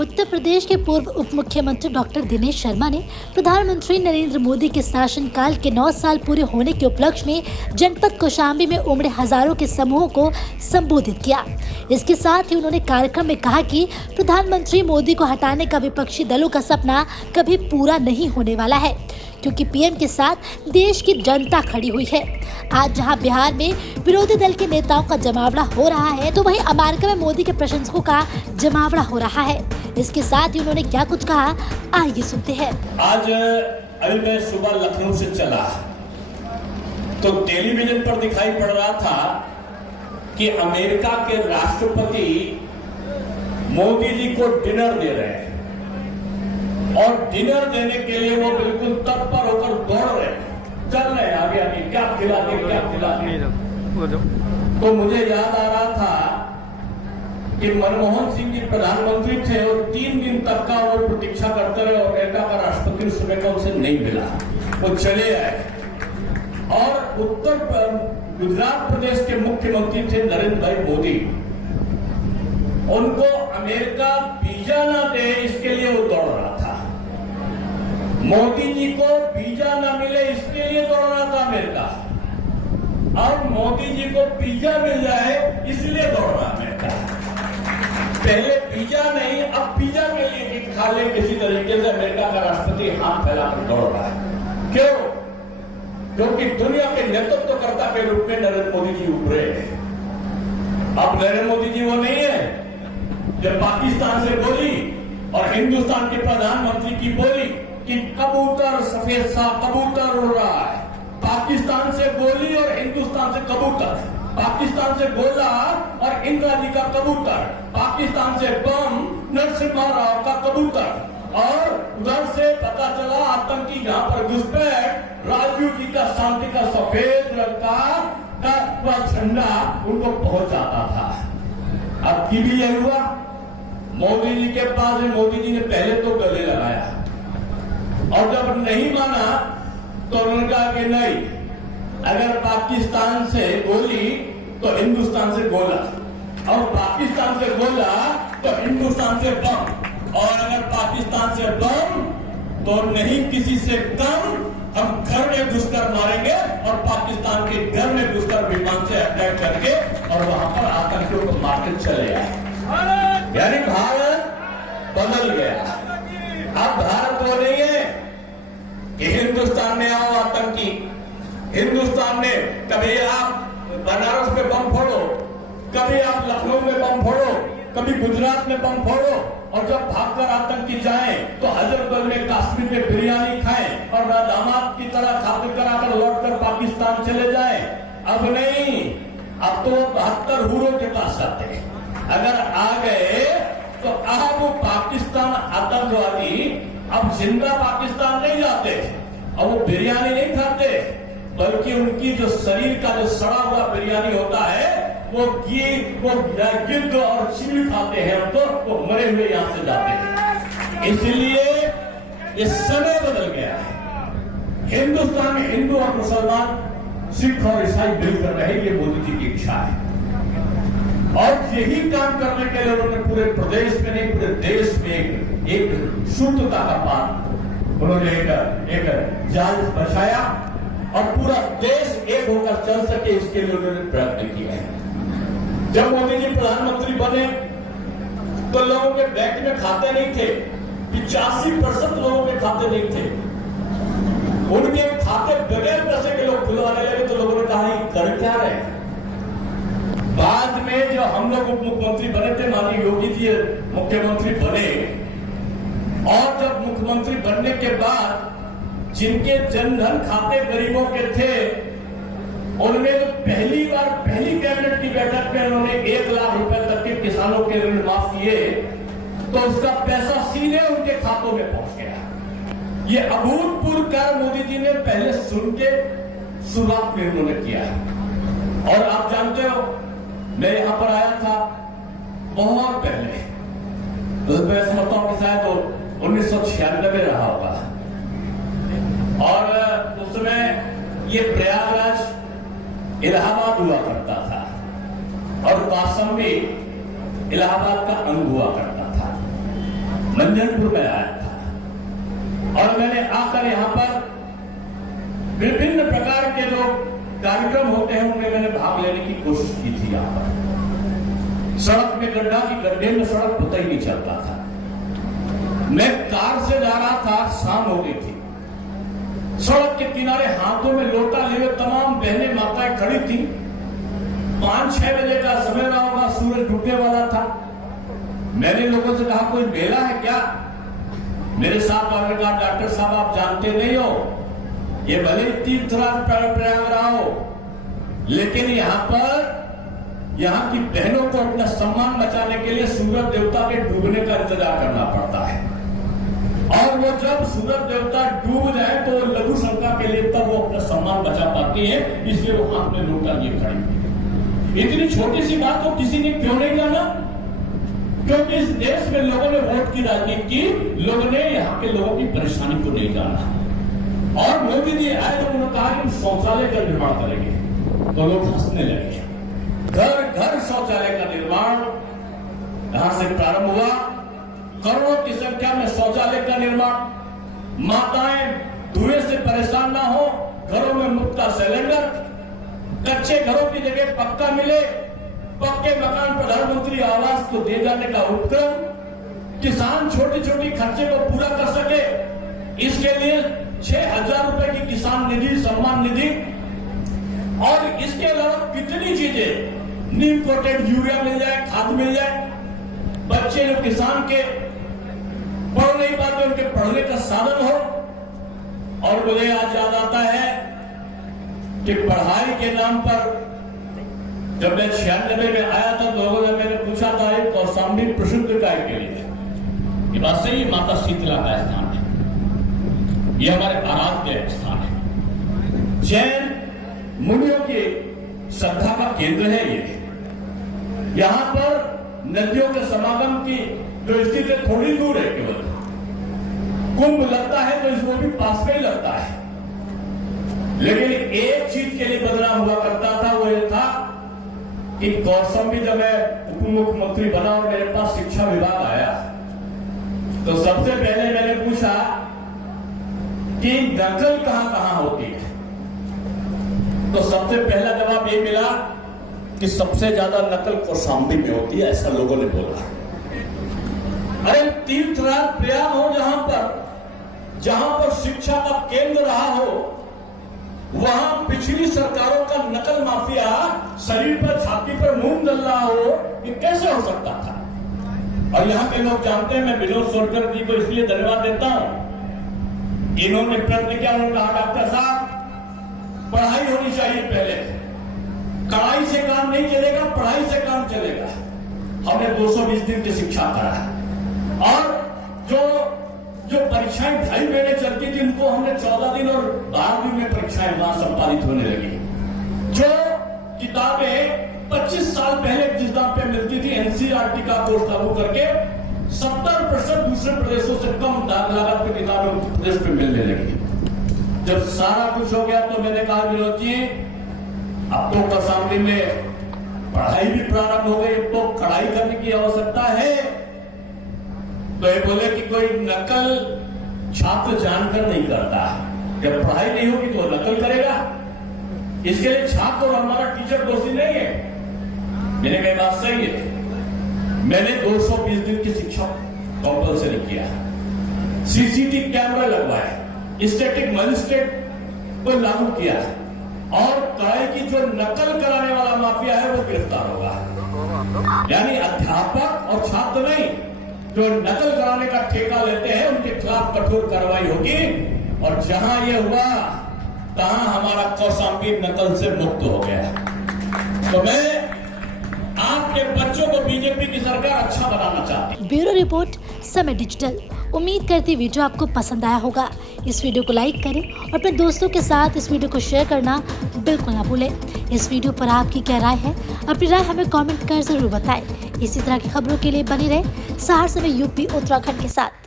उत्तर प्रदेश के पूर्व उप मुख्यमंत्री डॉक्टर दिनेश शर्मा ने प्रधानमंत्री नरेंद्र मोदी के शासनकाल के 9 साल पूरे होने के उपलक्ष्य में जनपद कौशाम्बी में उमड़े हजारों के समूहों को संबोधित किया। इसके साथ ही उन्होंने कार्यक्रम में कहा कि प्रधानमंत्री मोदी को हटाने का विपक्षी दलों का सपना कभी पूरा नहीं होने वाला है, क्योंकि पीएम के साथ देश की जनता खड़ी हुई है। आज जहां बिहार में विरोधी दल के नेताओं का जमावड़ा हो रहा है, तो वहीं अमेरिका में मोदी के प्रशंसकों का जमावड़ा हो रहा है। इसके साथ ही उन्होंने क्या कुछ कहा, आइए सुनते हैं। आज अभी मैं सुबह लखनऊ से चला तो टेलीविजन पर दिखाई पड़ रहा था कि अमेरिका के राष्ट्रपति मोदी जी को डिनर दे रहे हैं और डिनर देने के लिए वो बिल्कुल तत्पर होकर दौड़ रहे हैं, चल रहे हैं आगे आगे, क्या खिलाते क्या खिलाते। तो मुझे याद आ रहा था कि मनमोहन सिंह जी प्रधानमंत्री थे और 3 दिन तक का वो प्रतीक्षा करते रहे और अमेरिका का राष्ट्रपति उस समय का उसे नहीं मिला, वो चले आए। और गुजरात प्रदेश के मुख्यमंत्री थे नरेंद्र भाई मोदी, उनको अमेरिका वीजा न दे इसके लिए वो दौड़ रहा था। मोदी जी को वीजा न मिले इसके लिए दौड़ रहा था अमेरिका, और मोदी जी को वीजा मिल जाए इसलिए दौड़ रहा अमेरिका। पहले वीजा नहीं, अब वीजा के लिए खा ले किसी तरीके से अमेरिका का राष्ट्रपति हाथ फैलाकर दौड़ रहा है। क्यों? क्योंकि दुनिया के नेतृत्वकर्ता के रूप में नरेंद्र मोदी जी उभरे हैं। अब नरेंद्र मोदी जी वो नहीं है जब पाकिस्तान से बोली और हिंदुस्तान के प्रधानमंत्री की बोली कि कबूतर सफेद सा कबूतर उड़ रहा है। पाकिस्तान से बोली और हिंदुस्तान से कबूतर, पाकिस्तान से गोला और इंदिरा जी का कबूतर, पाकिस्तान से बम नरसिम्हा राव का कबूतर, और उधर से पता चला आतंकी जहां पर घुसपैठ राजीव जी का शांति का सफेद रंग का झंडा उनको पहुंचाता था। अब की भी यही हुआ, मोदी जी के पास मोदी जी ने पहले तो गले लगाया और जब नहीं माना तो उन्होंने कहा कि नहीं, अगर पाकिस्तान से गोली तो हिंदुस्तान से गोला, और पाकिस्तान से गोला तो हिंदुस्तान से बम, और अगर पाकिस्तान से बम तो नहीं किसी से कम हम घर में घुसकर मारेंगे और पाकिस्तान के घर में घुसकर विमान से अटैक करके और वहां पर आतंकियों को मारकर चले आए। यानी भारत बदल गया। अब भारत वो नहीं है कि हिंदुस्तान में आओ आतंकी, हिंदुस्तान में कभी आप बनारस में बम फोड़ो, कभी आप लखनऊ में बम फोड़ो, कभी गुजरात में बम फोड़ो, और जब भागकर आतंकी जाएं तो हजरतगंज में कश्मीर में बिरयानी खाएं और दामाद की तरह खाते कराकर लौटकर पाकिस्तान चले जाएं। अब नहीं, अब तो 72 हुरों के पास जाते हैं। अगर आ गए तो अब पाकिस्तान आतंकवादी अब जिंदा पाकिस्तान नहीं जाते और वो बिरयानी नहीं खाते, बल्कि उनकी जो शरीर का जो सड़ा हुआ बिरयानी होता है वो गिद्ध और चील खाते हैं, तो वो मरे हुए यहां से जाते हैं। इसलिए ये समय बदल गया है। हिंदुस्तान में हिंदू और मुसलमान, सिख और ईसाई मिलकर रहे, ये मोदी जी की इच्छा है। और यही काम करने के लिए उन्होंने पूरे प्रदेश में नहीं, पूरे देश में एक शुद्धता का पाठ उन्होंने एक जाल बचाया और पूरा देश एक होकर चल सके, इसके लिए उन्होंने प्रयत्न किया है। जब मोदी जी प्रधानमंत्री बने तो लोगों के बैंक में खाते नहीं थे, 85% लोगों के खाते नहीं थे। उनके खाते बगैर पैसे के लोग खुलवाने लगे तो लोगों ने कहा ये कर क्या रहे हैं। बाद में जो हम लोग उप मुख्यमंत्री बने थे, माननीय योगी जी मुख्यमंत्री बने, और जब मुख्यमंत्री बनने के बाद जिनके जनधन खाते गरीबों के थे, उनमें तो पहली बार पहली कैबिनेट की बैठक में उन्होंने 1 लाख रुपए तक के किसानों के ऋण माफ किए, तो उसका पैसा सीधे उनके खातों में पहुंच गया। ये अभूतपूर्व कार्य मोदी जी ने पहले सुन के शुरुआत में उन्होंने किया। और आप जानते हो, मैं यहां पर आया था बहुत पहले, तो मैं समझता हूं कि शायद तो 1996 में रहा होगा, और उस समय ये प्रयागराज इलाहाबाद हुआ करता था और कौशाम्बी इलाहाबाद का अंग हुआ करता था। मंझनपुर में आया था और मैंने आकर यहाँ पर विभिन्न प्रकार के जो कार्यक्रम होते हैं उनमें मैंने भाग लेने की कोशिश की थी। यहाँ पर सड़क में गड्ढा की गड्ढे में सड़क पता ही नहीं चलता था। मैं कार से जा रहा था, शाम हो गई थी। सड़क के किनारे हाथों में लोटा लिए तमाम बहनें माताएं खड़ी थी। 5-6 बजे का समय रहा होगा, सूरज डूबने वाला था। मैंने लोगों से कहा कोई मेला है क्या? मेरे साथ वाले कहा डॉक्टर साहब आप जानते नहीं हो, ये भले तीर्थराज प्रयाग रहा हो, लेकिन यहाँ की बहनों को अपना सम्मान बचाने के लिए सूरज देवता के डूबने का इंतजार करना पड़ता है। और वो जब सूरज देवता डूब जाए तो लघु शंका के लिए तब वो अपना सम्मान बचा पाती है, इसलिए वो हाथ में लोटा लिए खड़ी। इतनी छोटी सी बात को किसी ने क्यों नहीं जाना? क्योंकि इस देश में लोगों ने वोट की राजनीति की, लोगों ने यहाँ के लोगों की परेशानी को नहीं जाना। और मोदी जी आए तो उन्होंने कहा कि हम शौचालय का निर्माण करेंगे, तो लोग हंसने लगे। घर घर शौचालय का निर्माण यहां से प्रारंभ हुआ। करोड़ों की संख्या में शौचालय का निर्माण। माताएं धुएं से परेशान ना हो, घरों में मुफ्त का सिलेंडर, कच्चे घरों की जगह पक्का मिले, पक्के मकान प्रधानमंत्री आवास को दे जाने का उपक्रम, किसान छोटी छोटी खर्चे को पूरा कर सके, इसके लिए 6,000 रुपए की किसान निधि, सम्मान निधि, और इसके अलावा कितनी चीजें, नीम कोटेड यूरिया मिल जाए, खाद मिल जाए, बच्चे जो किसान के पढ़ नहीं पाते उनके पढ़ने का साधन हो। और मुझे आज याद आता है कि पढ़ाई के नाम पर जब मैं 96 में आया था, लोगों ने मैंने पूछा था एक कौशाम्बी प्रसिद्ध गाय के लिए, ये बात सही, माता शीतला का स्थान है, ये हमारे आराध्य स्थान है, जैन मुनियों की श्रद्धा का केंद्र है ये। यहां पर नदियों के समागम की जो स्थिति थोड़ी दूर है, केवल कुंभ लगता है तो इसको भी पास में ही लगता है। लेकिन एक चीज के लिए बदनाम हुआ करता था, वो ये था कि कौशाम्बी जब मैं उप मुख्यमंत्री बना और मेरे पास शिक्षा विभाग आया, तो सबसे पहले मैंने पूछा कि नकल कहां कहां होती है। तो सबसे पहला जवाब ये मिला कि सबसे ज्यादा नकल कौशाम्बी में होती है, ऐसा लोगों ने बोला। अरे तीर्थराज प्रयाग हो, जहां पर शिक्षा का केंद्र रहा हो, वहां पिछली सरकारों का नकल माफिया शरीर पर, छाती पर मूंग डल रहा हो, ये कैसे हो सकता था? और यहाँ के लोग जानते हैं, मैं विनोद सोलकर जी को इसलिए धन्यवाद देता हूं, इन्होंने प्रयत्न किया। उन्होंने कहा डॉक्टर साहब पढ़ाई होनी चाहिए पहले, कड़ाई से काम नहीं चलेगा, पढ़ाई से काम चलेगा। हमने 220 दिन की शिक्षा करा और जो परीक्षाएं 2.5 महीने चलती थी, उनको हमने 14 दिन और 12 दिन में परीक्षाएं वहां संपादित होने लगी। जो किताबें 25 साल पहले जिस दाम पे मिलती थी, एनसीईआरटी का कोर्स लागू करके 70% दूसरे प्रदेशों से कम लागत पे किताबें उत्तर प्रदेश में मिलने लगी। जब सारा कुछ हो गया तो मैंने कहा विनोद जी, अब तो कौशाम्बी में पढ़ाई भी प्रारंभ हो गई, तो कड़ाई करने की आवश्यकता है। तो ये बोले कि कोई नकल छात्र जानकर नहीं करता, जब पढ़ाई नहीं होगी तो नकल करेगा, इसके लिए छात्र और हमारा टीचर दोषी नहीं है। मैंने कहा बात सही है। मैंने 220 दिन की शिक्षा कंपल्सरी किया, सीसीटीवी कैमरा लगवाया, स्टैटिक मजिस्ट्रेट को लागू किया, और कड़ाई की जो नकल कराने वाला माफिया है वो गिरफ्तार होगा। यानी अध्यापक और छात्र नहीं, जो नकल कराने का ठेका लेते हैं उनके खिलाफ कठोर कार्रवाई होगी। और जहां ये हुआ तहां हमारा कौशाम्बी नकल से मुक्त हो गया। तो मैं आपके बच्चों को बीजेपी की सरकार अच्छा बनाना चाहती। ब्यूरो रिपोर्ट, समय डिजिटल। उम्मीद करती वीडियो आपको पसंद आया होगा। इस वीडियो को लाइक करें और अपने दोस्तों के साथ इस वीडियो को शेयर करना बिल्कुल ना भूलें। इस वीडियो पर आपकी क्या राय है? अपनी राय हमें कमेंट कर जरूर बताएं। इसी तरह की खबरों के लिए बने रहे सहर्ष में यूपी उत्तराखंड के साथ।